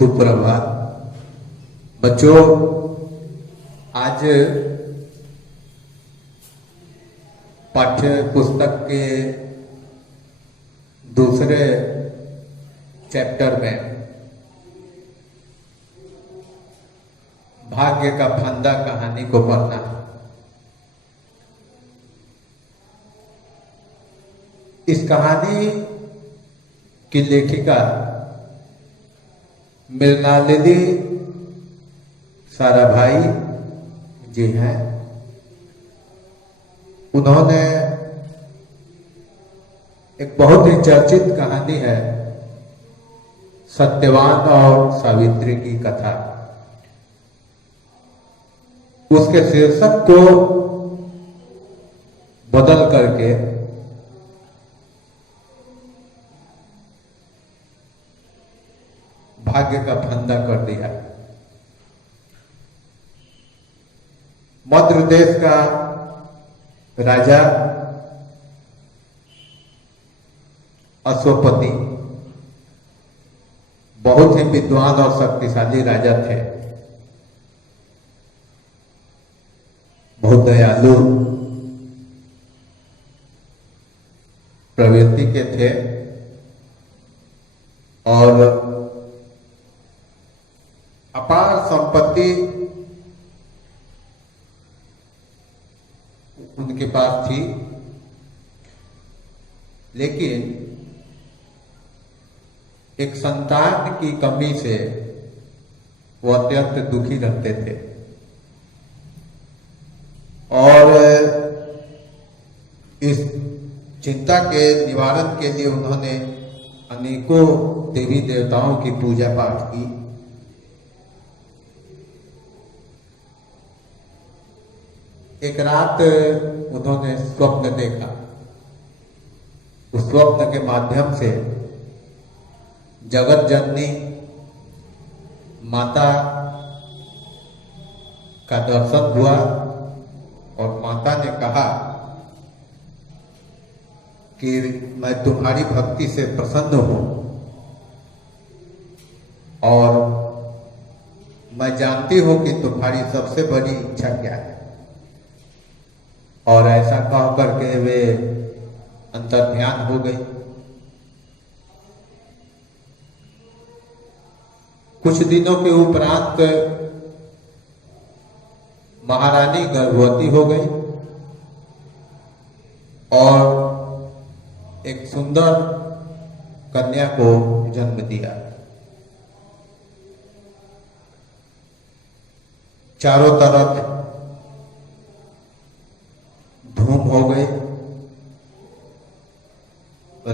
सुप्रभात बच्चों। आज पाठ्य पुस्तक के दूसरे चैप्टर में भाग्य का फंदा कहानी को पढ़ना है। इस कहानी की लेखिका मृणालिनी साराभाई जी हैं। उन्होंने एक बहुत ही चर्चित कहानी है सत्यवान और सावित्री की कथा। उसके शीर्षक को बदल करके भाग्य का फंदा कर दिया। मध्य देश का राजा अश्वपति बहुत ही विद्वान और शक्तिशाली राजा थे। बहुत दयालु प्रवृत्ति के थे और अपार संपत्ति उनके पास थी, लेकिन एक संतान की कमी से वो अत्यंत दुखी रहते थे और इस चिंता के निवारण के लिए उन्होंने अनेकों देवी देवताओं की पूजा पाठ की। एक रात उन्होंने स्वप्न देखा। उस स्वप्न के माध्यम से जगत जननी माता का दर्शन हुआ और माता ने कहा कि मैं तुम्हारी भक्ति से प्रसन्न हूं और मैं जानती हूं कि तुम्हारी सबसे बड़ी इच्छा क्या है। और ऐसा कह करके वे अंतर्ध्यान हो गई। कुछ दिनों के उपरांत महारानी गर्भवती हो गई और एक सुंदर कन्या को जन्म दिया। चारों तरफ धूम हो गई।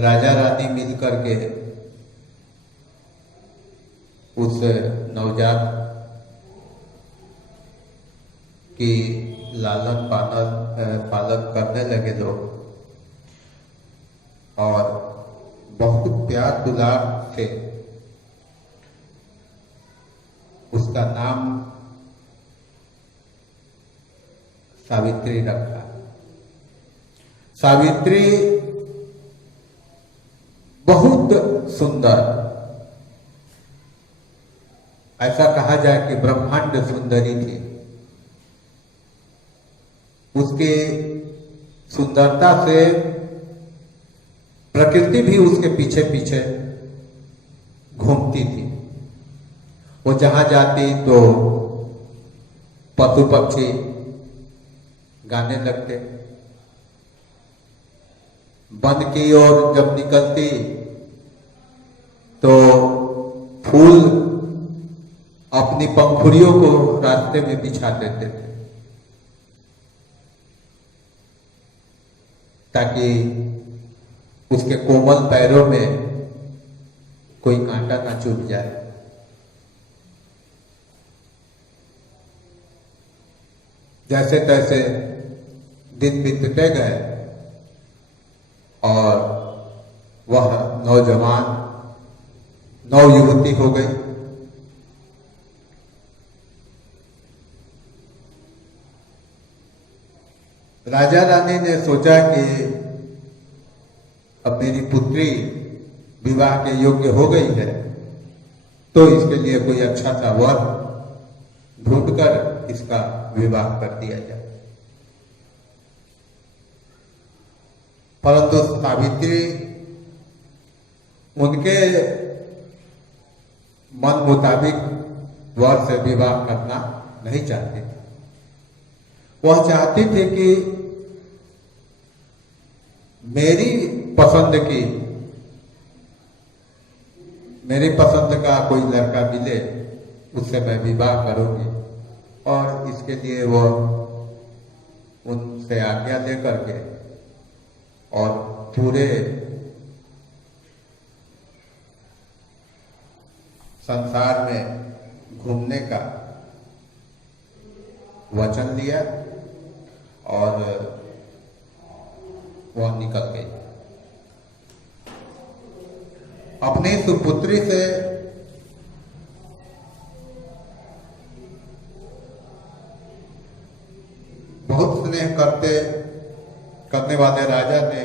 राजा रानी मिलकर के उस नवजात की लालन पालन करने लगे लोग और बहुत प्यार दुलार से उसका नाम सावित्री रखा। सावित्री बहुत सुंदर, ऐसा कहा जाए कि ब्रह्मांड सुंदरी थी। उसके सुंदरता से प्रकृति भी उसके पीछे पीछे घूमती थी। वो जहां जाती तो पशु पक्षी गाने लगते। वन की ओर जब निकलती तो फूल अपनी पंखुड़ियों को रास्ते में बिछा देते थे ताकि उसके कोमल पैरों में कोई कांटा ना चुभ जाए। जैसे तैसे दिन बीतते गए और वह नौजवान नवयुवती हो गई। राजा रानी ने सोचा कि अब मेरी पुत्री विवाह के योग्य हो गई है तो इसके लिए कोई अच्छा सा वर ढूंढकर इसका विवाह कर दिया जाए। परंतु सावित्री उनके मन मुताबिक वर से विवाह करना नहीं चाहती थी। वह चाहती थी कि मेरी पसंद का कोई लड़का मिले, उससे मैं विवाह करूंगी, और इसके लिए वो उनसे आज्ञा लेकर के और पूरे संसार में घूमने का वचन दिया और वह निकल गई। अपनी सुपुत्री से बहुत स्नेह करने वाले राजा ने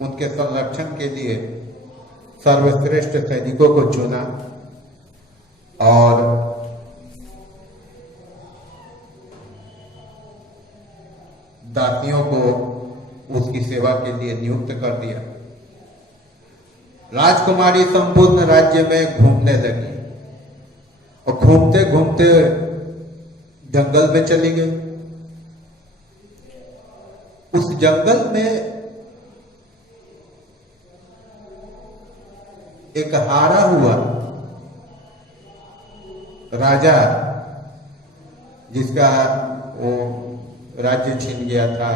उनके संरक्षण के लिए सर्वश्रेष्ठ सैनिकों को चुना और दासियों को उसकी सेवा के लिए नियुक्त कर दिया। राजकुमारी संपूर्ण राज्य में घूमने लगी और घूमते घूमते जंगल में चली गई। उस जंगल में एक हारा हुआ राजा, जिसका वो राज्य छीन गया था,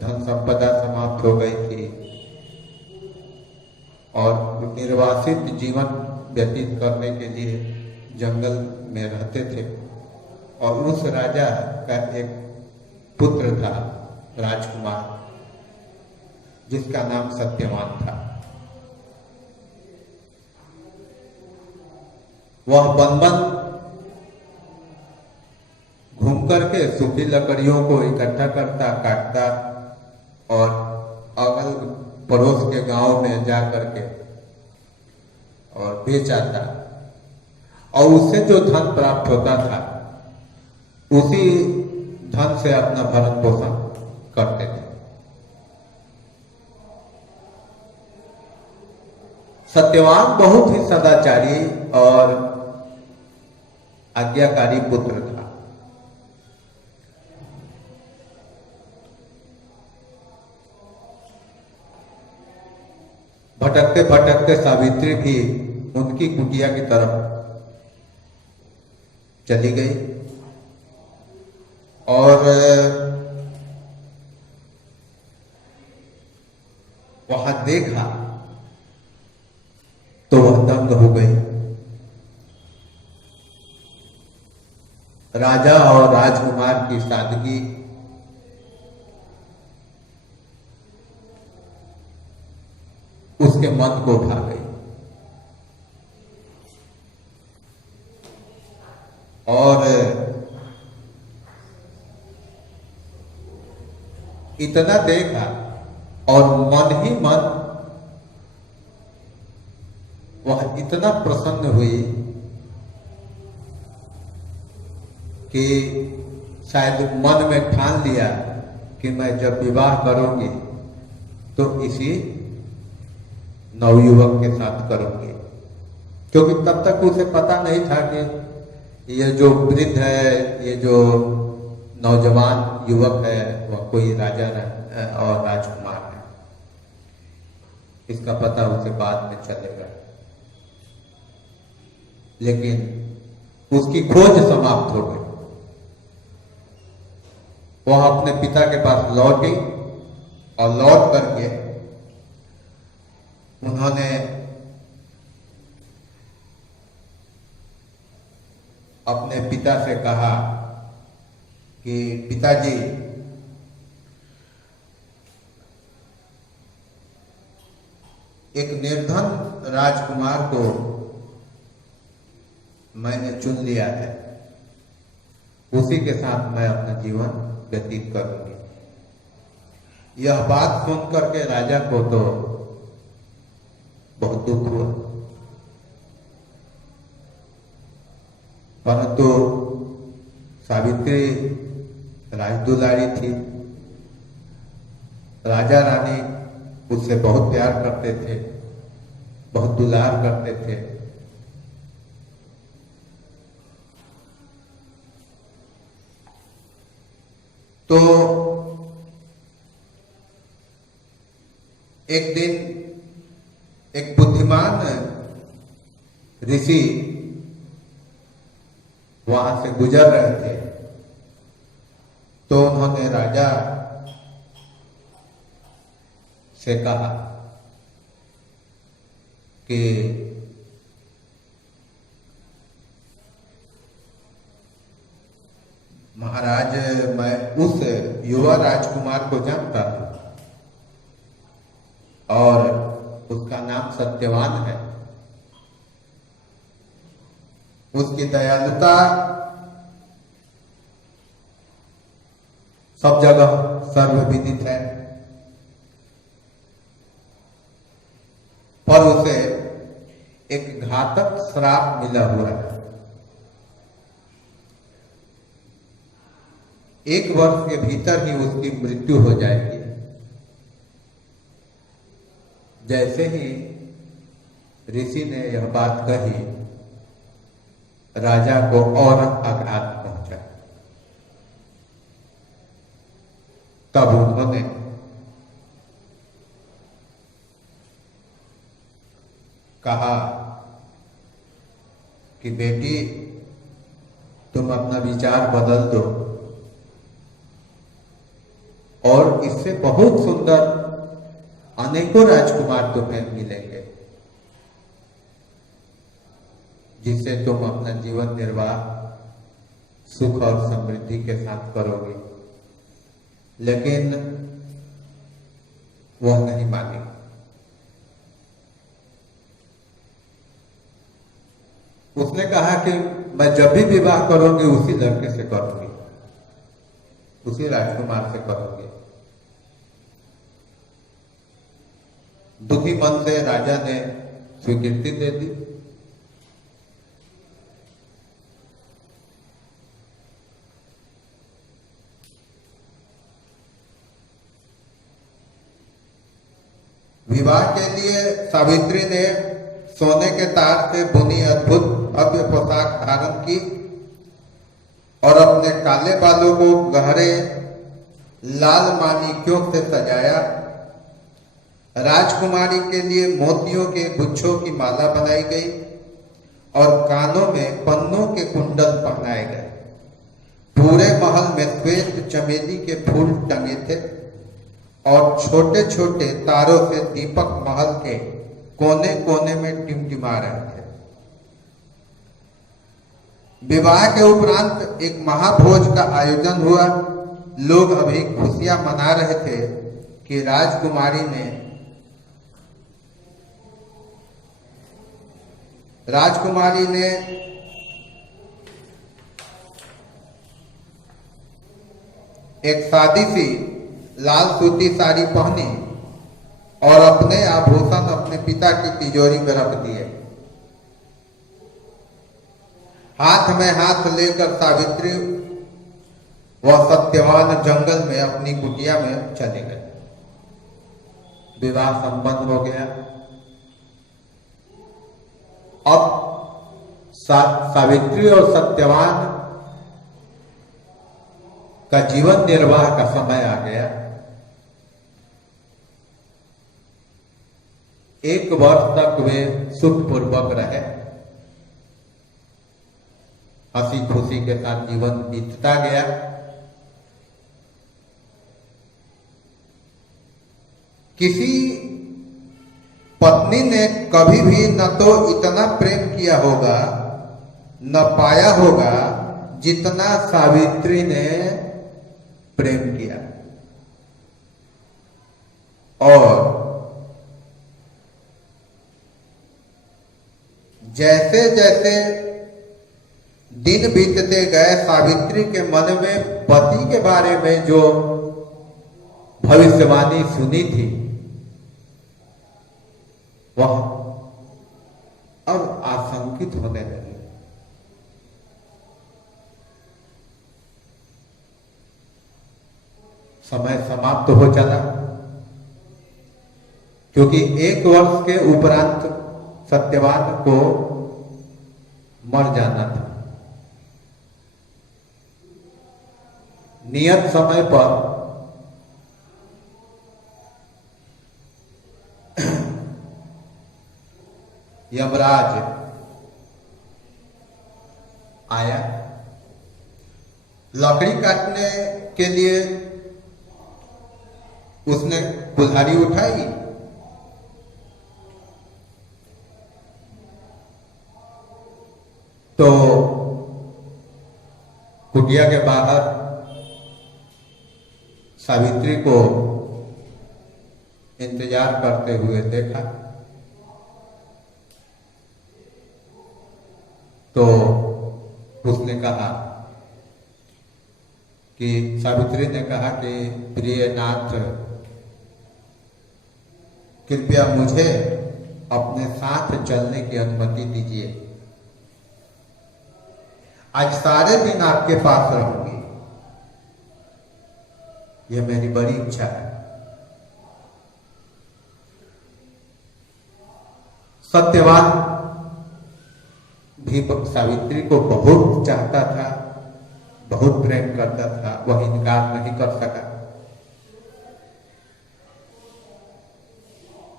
धन संपदा समाप्त हो गई थी और निर्वासित जीवन व्यतीत करने के लिए जंगल में रहते थे। और उस राजा का एक पुत्र था, राजकुमार, जिसका नाम सत्यवान था। वह वन घूम करके सूखी लकड़ियों को इकट्ठा करता, काटता और अगल पड़ोस के गांव में जा करके और बेच आता, और उससे जो धन प्राप्त होता था उसी धन से अपना भरण पोषण करते थे। सत्यवान बहुत ही सदाचारी और आज्ञाकारी पुत्र था। भटकते भटकते सावित्री भी उनकी कुटिया की तरफ चली गई और वहां देखा तो वह दंग हो गई। राजा और राजकुमार की सादगी उसके मन को भा गई और इतना देखा और मन ही मन वह इतना प्रसन्न हुई कि शायद मन में ठान लिया कि मैं जब विवाह करूंगी तो इसी नवयुवक के साथ करूंगी, क्योंकि तब तक उसे पता नहीं था कि ये जो वृद्ध है, ये जो नौजवान युवक है, वह कोई राजा और राजकुमार है। इसका पता उसे बाद में चलेगा, लेकिन उसकी खोज समाप्त हो गई। वह अपने पिता के पास लौटी और लौट करके उन्होंने अपने पिता से कहा कि पिताजी, एक निर्धन राजकुमार को मैंने चुन लिया है, उसी के साथ मैं अपना जीवन व्यतीत करूंगी। यह बात सुन करके राजा को तो बहुत दुख हुआ परंतु सावित्री राजदुलारी थी। राजा रानी उससे बहुत प्यार करते थे, बहुत दुलार करते थे। तो एक दिन एक बुद्धिमान ऋषि वहां से गुजर रहे थे, तो उन्होंने राजा से कहा कि महाराज, मैं उस युवा राजकुमार को जानता हूं और उसका नाम सत्यवान है। उसकी दयालुता सब जगह सर्वविदित है, पर उसे एक घातक श्राप मिला हुआ है। 1 वर्ष के भीतर ही उसकी मृत्यु हो जाएगी। जैसे ही ऋषि ने यह बात कही, राजा को और आघात पहुंचा। तब उन्होंने कहा कि बेटी, तुम अपना विचार बदल दो और इससे बहुत सुंदर अनेकों राजकुमार तुम्हें मिलेंगे, जिससे तुम अपना जीवन निर्वाह सुख और समृद्धि के साथ करोगे। लेकिन वह नहीं मानी। उसने कहा कि मैं जब भी विवाह करूंगी उसी लड़के से करूंगी, उसी राजकुमार से करूंगी। दुखी मन से राजा ने स्वीकृति दे दी। विवाह के लिए सावित्री ने सोने के तार से बुनी अद्भुत भव्य पोशाक धारण की और अपने काले बालों को गहरे लाल माणिक्यों से सजाया। राजकुमारी के लिए मोतियों के गुच्छों की माला बनाई गई और कानों में पन्नों के कुंडल पहनाए गए। पूरे महल में श्वेत चमेली के फूल टंगे थे और छोटे छोटे तारों से दीपक महल के कोने कोने में टिमटिमा रहे थे। विवाह के उपरांत एक महाभोज का आयोजन हुआ। लोग अभी खुशियां मना रहे थे कि राजकुमारी ने एक सादी सी लाल सूती साड़ी पहनी और अपने आभूषण अपने पिता की तिजोरी में रख दिए। हाथ में हाथ लेकर सावित्री व सत्यवान जंगल में अपनी कुटिया में चले गए। विवाह संपन्न हो गया। अब सावित्री और सत्यवान का जीवन निर्वाह का समय आ गया। 1 वर्ष तक वे सुखपूर्वक रहे, हंसी खुशी के साथ जीवन बीतता गया। किसी पत्नी ने कभी भी न तो इतना प्रेम किया होगा, न पाया होगा जितना सावित्री ने प्रेम किया। और जैसे जैसे दिन बीतते गए, सावित्री के मन में पति के बारे में जो भविष्यवाणी सुनी थी वह अब आशंकित होने लगी। समय समाप्त हो चला, क्योंकि 1 वर्ष के उपरांत सत्यवान को मर जाना था। नियत समय पर यमराज आया। लकड़ी काटने के लिए उसने कुल्हाड़ी उठाई, तो कुटिया के बाहर सावित्री को इंतजार करते हुए देखा, तो उसने कहा कि सावित्री ने कहा कि प्रिय नाथ, कृपया मुझे अपने साथ चलने की अनुमति दीजिए। आज सारे दिन आपके पास रहूंगी, यह मेरी बड़ी इच्छा है। सत्यवान भी सावित्री को बहुत चाहता था, बहुत प्रेम करता था, वह इनकार नहीं कर सका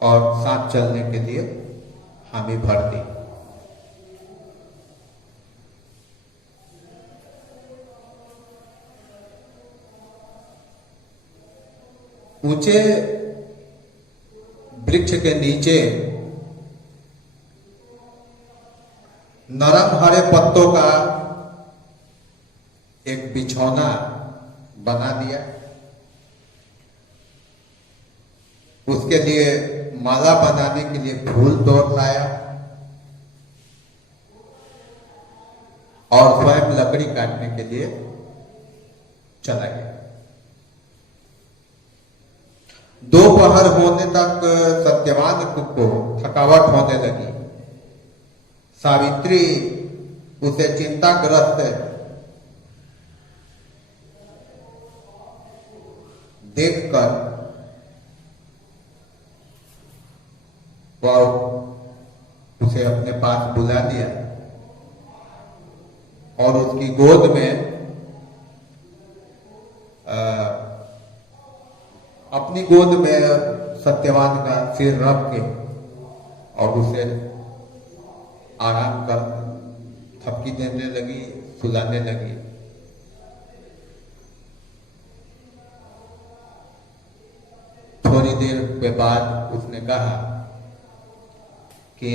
और साथ चलने के लिए हामी भर दी। ऊंचे वृक्ष के नीचे नरम हरे पत्तों का एक बिछौना बना दिया, उसके लिए माला बनाने के लिए फूल तोड़ लाया और स्वयं लकड़ी काटने के लिए चला गया। दोपहर होने तक सत्यवान को थकावट होने लगी। सावित्री उसे चिंताग्रस्त देखकर वह उसे अपने पास बुला लिया और उसकी गोद में अपनी गोद में सत्यवान का सिर रख के और उसे आराम कर थपकी देने लगी, सुलाने लगी। थोड़ी देर के बाद उसने कहा कि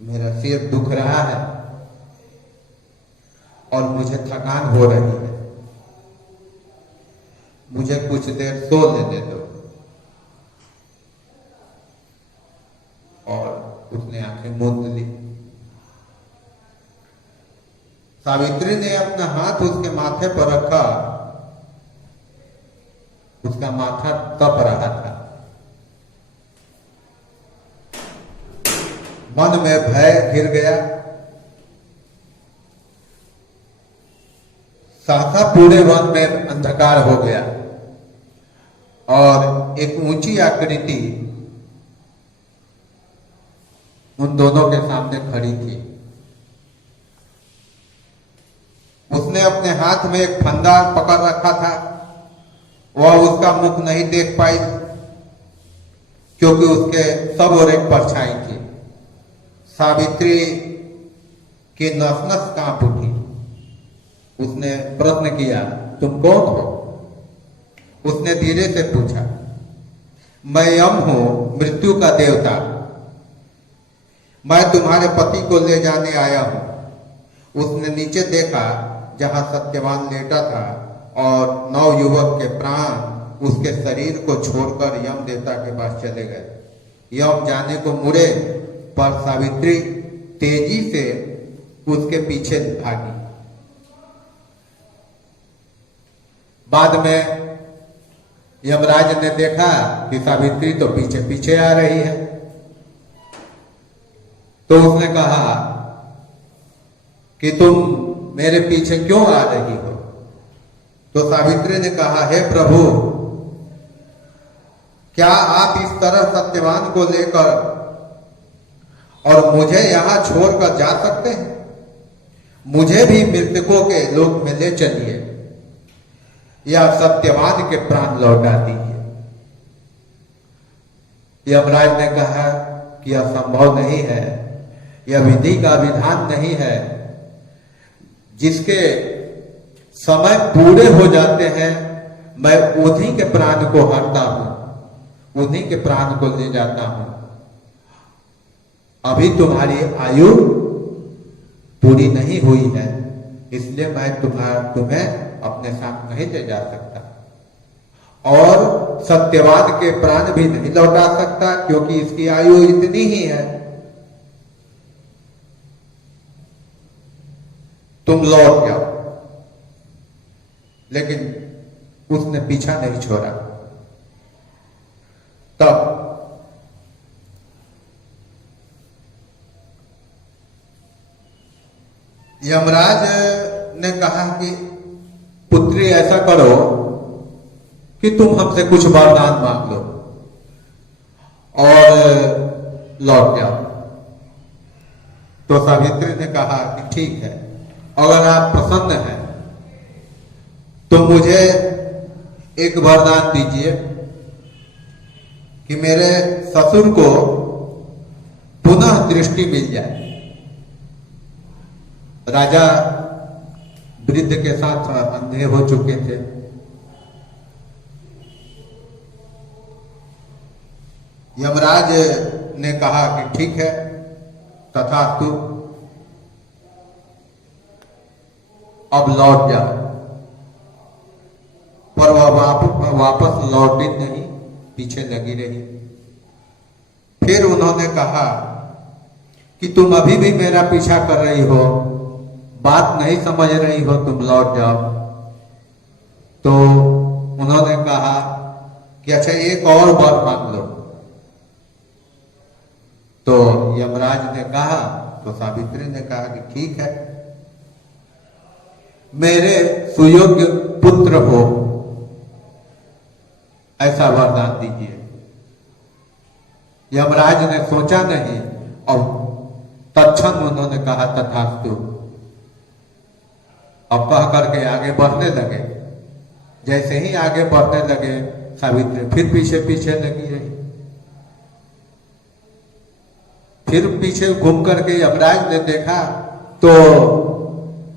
मेरा सिर दुख रहा है और मुझे थकान हो रही है, मुझे कुछ देर सो लेने दो। और उसने आंखें मूंद ली। सावित्री ने अपना हाथ उसके माथे पर रखा, उसका माथा तप रहा था। मन में भय घिर गया, सहसा पूरे वन में अंधकार हो गया और एक ऊंची आकृति उन दोनों के सामने खड़ी थी। उसने अपने हाथ में एक फंदा पकड़ रखा था, वह उसका मुख नहीं देख पाई क्योंकि उसके सब ओर एक परछाई थी। सावित्री की नस नस कांप उठी। उसने प्रश्न किया, तुम कौन हो? उसने धीरे से पूछा। मैं यम हूं, मृत्यु का देवता। मैं तुम्हारे पति को ले जाने आया हूं। उसने नीचे देखा जहां सत्यवान लेटा था और नवयुवक के प्राण उसके शरीर को छोड़कर यम देवता के पास चले गए। यम जाने को मुड़े पर सावित्री तेजी से उसके पीछे भागी। बाद में यमराज ने देखा कि सावित्री तो पीछे पीछे आ रही है, तो उसने कहा कि तुम मेरे पीछे क्यों आ रही हो? तो सावित्री ने कहा, हे प्रभु, क्या आप इस तरह सत्यवान को लेकर और मुझे यहां छोड़कर जा सकते हैं? मुझे भी मृतकों के लोक में ले चलिए या सत्यवान के प्राण लौटा दीजिए। यमराज ने कहा कि यह संभव नहीं है, यह विधि का विधान नहीं है। जिसके समय पूरे हो जाते हैं मैं उन्हीं के प्राण को हरता हूं, उन्हीं के प्राण को ले जाता हूं। अभी तुम्हारी आयु पूरी नहीं हुई है, इसलिए मैं तुम्हें अपने साथ नहीं ले जा सकता और सत्यवान के प्राण भी नहीं लौटा सकता, क्योंकि इसकी आयु इतनी ही है। तुम लौट जाओ। लेकिन उसने पीछा नहीं छोड़ा। तब यमराज ने कहा कि पुत्री, ऐसा करो कि तुम हमसे कुछ वरदान मांग लो और लौट जाओ। तो सावित्री ने कहा कि ठीक है, अगर आप प्रसन्न हैं तो मुझे एक वरदान दीजिए कि मेरे ससुर को पुनः दृष्टि मिल जाए। राजा वृद्ध के साथ अंधे हो चुके थे। यमराज ने कहा कि ठीक है, तथास्तु, अब लौट जाओ। पर वह वापस लौटी नहीं, पीछे लगी रही। फिर उन्होंने कहा कि तुम अभी भी मेरा पीछा कर रही हो, बात नहीं समझ रही हो, तुम लौट जाओ। तो उन्होंने कहा कि अच्छा, एक और वर मांग लो। तो यमराज ने कहा, तो सावित्री ने कहा कि ठीक है, मेरे सुयोग्य पुत्र हो ऐसा वरदान दीजिए। यमराज ने सोचा नहीं और तत्क्षण उन्होंने कहा तथास्तु। अब कह करके आगे बढ़ने लगे। जैसे ही आगे बढ़ने लगे, सावित्री फिर पीछे पीछे लगी रही। फिर पीछे घूम करके यमराज ने देखा तो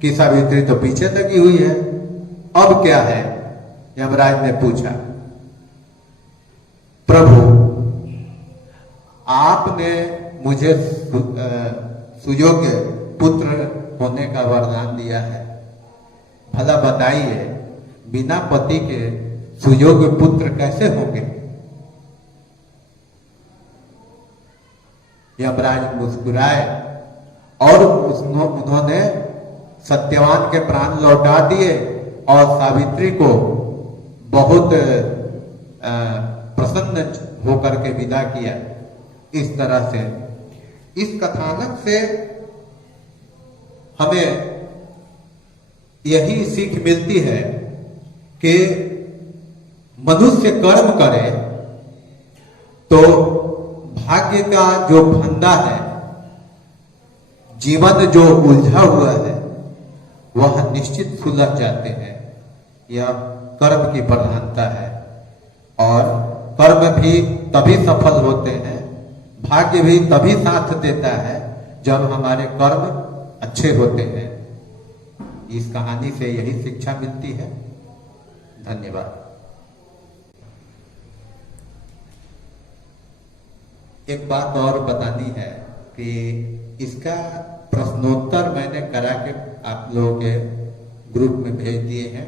कि सावित्री तो पीछे लगी हुई है। अब क्या है? यमराज ने पूछा, प्रभु, आपने मुझे सुयोग्य पुत्र होने का वरदान दिया है, भला बताइए, बिना पति के सुयोग्य पुत्र कैसे होंगे? यमराज मुस्कुराए और उन्होंने सत्यवान के प्राण लौटा दिए और सावित्री को बहुत प्रसन्न होकर के विदा किया। इस तरह से इस कथानक से हमें यही सीख मिलती है कि मनुष्य कर्म करे तो भाग्य का जो फंदा है, जीवन जो उलझा हुआ है, वह निश्चित सुलझ जाते हैं। यह कर्म की प्रधानता है और कर्म भी तभी सफल होते हैं, भाग्य भी तभी साथ देता है जब हमारे कर्म अच्छे होते हैं। इस कहानी से यही शिक्षा मिलती है। धन्यवाद। एक बात और बतानी है कि इसका प्रश्नोत्तर मैंने करा के आप लोगों के ग्रुप में भेज दिए हैं।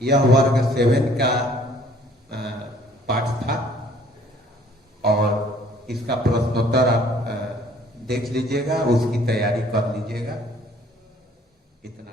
यह वर्ग 7 का पाठ था और इसका प्रश्नोत्तर आप देख लीजिएगा, उसकी तैयारी कर लीजिएगा। इतना